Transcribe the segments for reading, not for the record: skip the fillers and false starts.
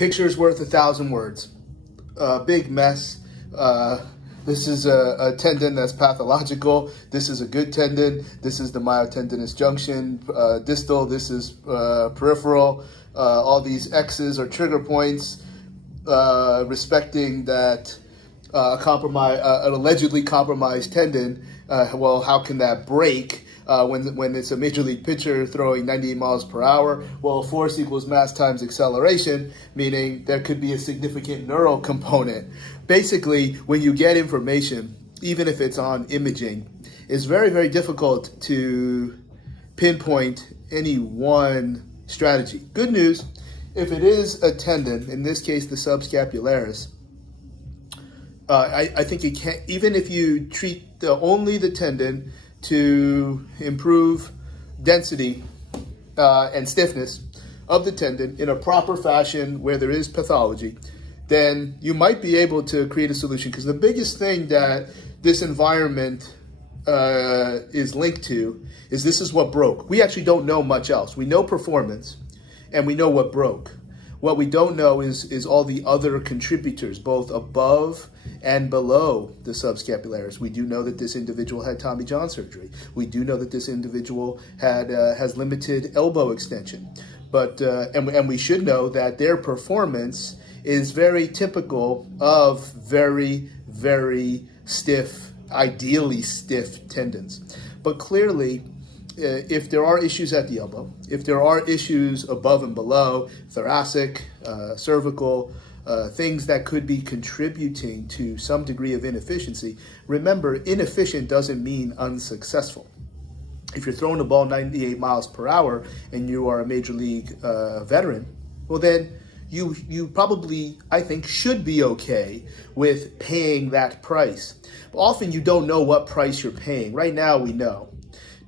Picture's worth 1,000 words. Big mess. This is a tendon that's pathological. This is a good tendon. This is the myotendinous junction. Distal, this is peripheral. All these X's are trigger points, respecting that an allegedly compromised tendon. Well, how can that break when it's a major league pitcher throwing 98 miles per hour? Well, force equals mass times acceleration, meaning there could be a significant neural component. Basically, when you get information, even if it's on imaging, it's very, very difficult to pinpoint any one strategy. Good news, if it is a tendon, in this case the subscapularis, I think it can't, even if you treat only the tendon to improve density and stiffness of the tendon in a proper fashion where there is pathology, then you might be able to create a solution. Because the biggest thing that this environment is linked to is this is what broke. We actually don't know much else. We know performance and we know what broke. What we don't know is all the other contributors, both above and below the subscapularis. We do know that this individual had Tommy John surgery. We do know that this individual has limited elbow extension. But and we should know that their performance is very typical of very, very stiff, ideally stiff tendons. But clearly, if there are issues at the elbow, if there are issues above and below, thoracic, cervical, things that could be contributing to some degree of inefficiency, remember, inefficient doesn't mean unsuccessful. If you're throwing the ball 98 miles per hour and you are a major league veteran, well then you probably, I think, should be okay with paying that price. But often you don't know what price you're paying. Right now we know.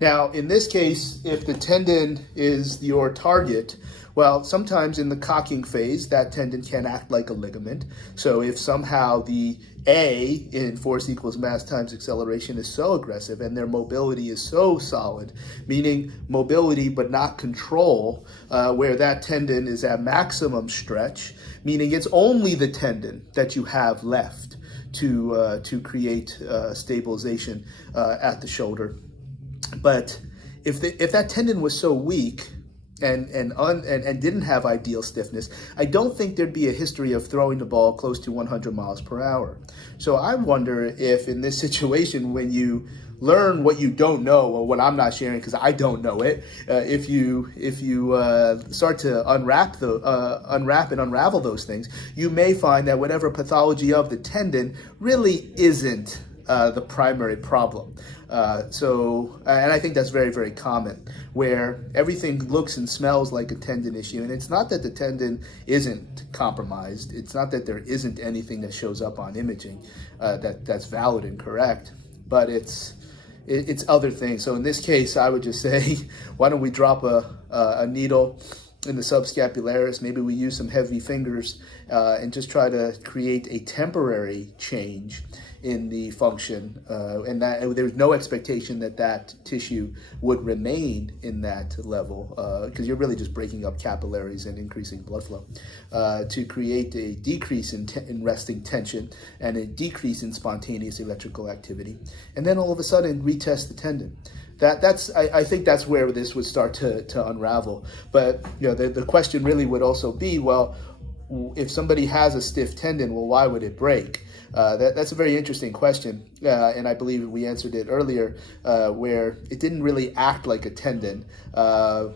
Now, in this case, if the tendon is your target, well, sometimes in the cocking phase, that tendon can act like a ligament. So if somehow the A in force equals mass times acceleration is so aggressive and their mobility is so solid, meaning mobility but not control, where that tendon is at maximum stretch, meaning it's only the tendon that you have left to create stabilization at the shoulder. But if that tendon was so weak and didn't have ideal stiffness, I don't think there'd be a history of throwing the ball close to 100 miles per hour. So I wonder if in this situation, when you learn what you don't know, or what I'm not sharing because I don't know it, if you start to unwrap and unravel those things, you may find that whatever pathology of the tendon really isn't the primary problem. And I think that's very, very common, where everything looks and smells like a tendon issue. And it's not that the tendon isn't compromised. It's not that there isn't anything that shows up on imaging that's valid and correct, but it's other things. So in this case, I would just say, why don't we drop a needle in the subscapularis? Maybe we use some heavy fingers and just try to create a temporary change in the function, and that there's no expectation that tissue would remain in that level, because you're really just breaking up capillaries and increasing blood flow, to create a decrease in resting tension and a decrease in spontaneous electrical activity, and then all of a sudden retest the tendon. I think that's where this would start to unravel. But the question really would also be, well, if somebody has a stiff tendon, well, why would it break? That's a very interesting question, and I believe we answered it earlier, where it didn't really act like a tendon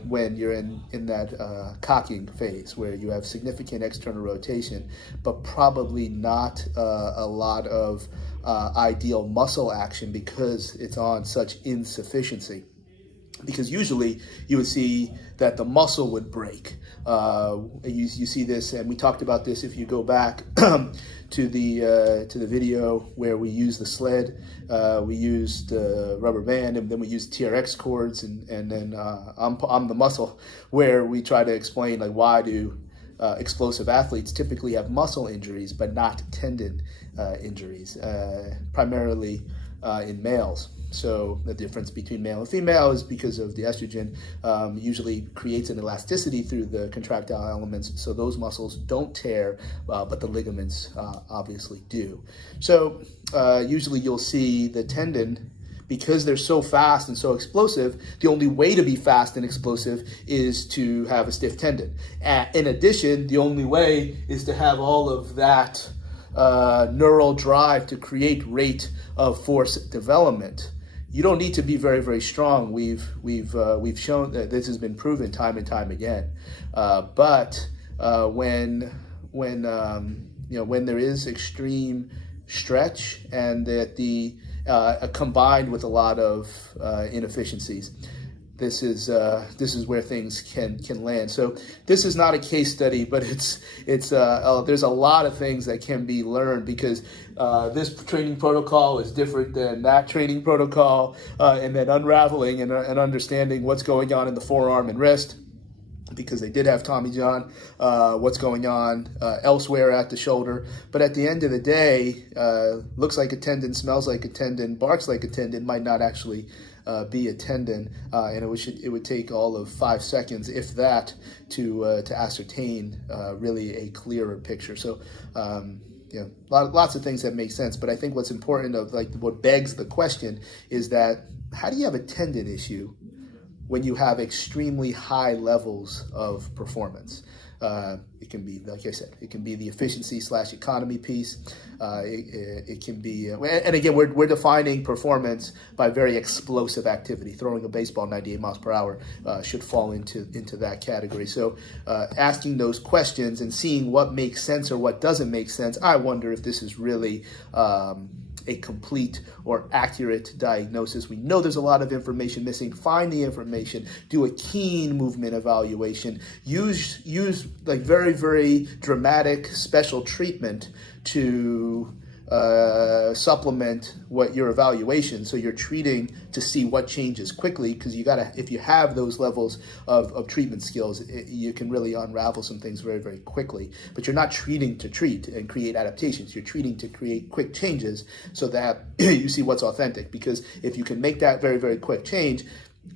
when you're in that cocking phase, where you have significant external rotation, but probably not a lot of ideal muscle action because it's on such insufficiency. Because usually you would see that the muscle would break. You see this, and we talked about this if you go back to the video where we used the sled, we used the rubber band, and then we used TRX cords, and then I'm the muscle, where we try to explain like why do explosive athletes typically have muscle injuries but not tendon injuries, primarily in males. So the difference between male and female is because of the estrogen usually creates an elasticity through the contractile elements. So those muscles don't tear, but the ligaments obviously do. So usually you'll see the tendon, because they're so fast and so explosive, the only way to be fast and explosive is to have a stiff tendon. In addition, the only way is to have all of that neural drive to create rate of force development. You don't need to be very, very strong. We've shown that this has been proven time and time again. But when there is extreme stretch and that combined with a lot of inefficiencies, this is where things can land. So this is not a case study, but there's a lot of things that can be learned, because this training protocol is different than that training protocol, and then unraveling and understanding what's going on in the forearm and wrist, because they did have Tommy John, what's going on elsewhere at the shoulder. But at the end of the day, looks like a tendon, smells like a tendon, barks like a tendon, might not actually be a tendon, and it would take all of 5 seconds, if that, to ascertain really a clearer picture. So lots of things that make sense. But I think what's important, what begs the question, is that how do you have a tendon issue when you have extremely high levels of performance? It can be, like I said, it can be the efficiency / economy piece. It can be, and again, we're defining performance by very explosive activity. Throwing a baseball 98 miles per hour should fall into that category. So asking those questions and seeing what makes sense or what doesn't make sense, I wonder if this is really a complete or accurate diagnosis. We know there's a lot of information missing. Find the information, do a keen movement evaluation, use like very, very dramatic special treatment to supplement what your evaluation. So you're treating to see what changes quickly, because if you have those levels of treatment skills, you can really unravel some things very, very quickly. But you're not treating to treat and create adaptations. You're treating to create quick changes so that you see what's authentic. Because if you can make that very, very quick change,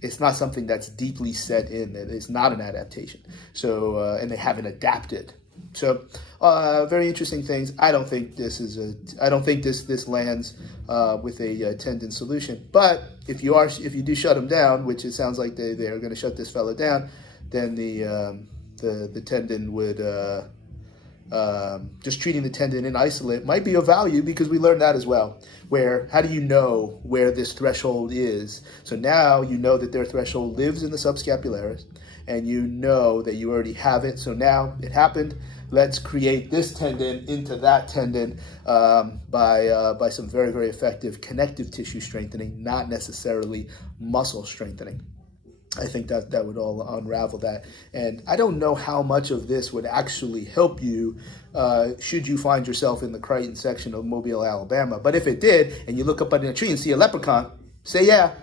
it's not something that's deeply set in. It's not an adaptation. So and they haven't adapted. So very interesting things. I don't think this lands with a tendon solution. But if you do shut them down, which it sounds like they are going to shut this fellow down, then the tendon would just treating the tendon in isolate might be of value, because we learned that as well. How do you know where this threshold is? So now you know that their threshold lives in the subscapularis, and you know that you already have it. So now it happened. Let's create this tendon into that tendon by some very, very effective connective tissue strengthening, not necessarily muscle strengthening. I think that would all unravel that. And I don't know how much of this would actually help you should you find yourself in the Crichton section of Mobile, Alabama. But if it did, and you look up under a tree and see a leprechaun, say yeah.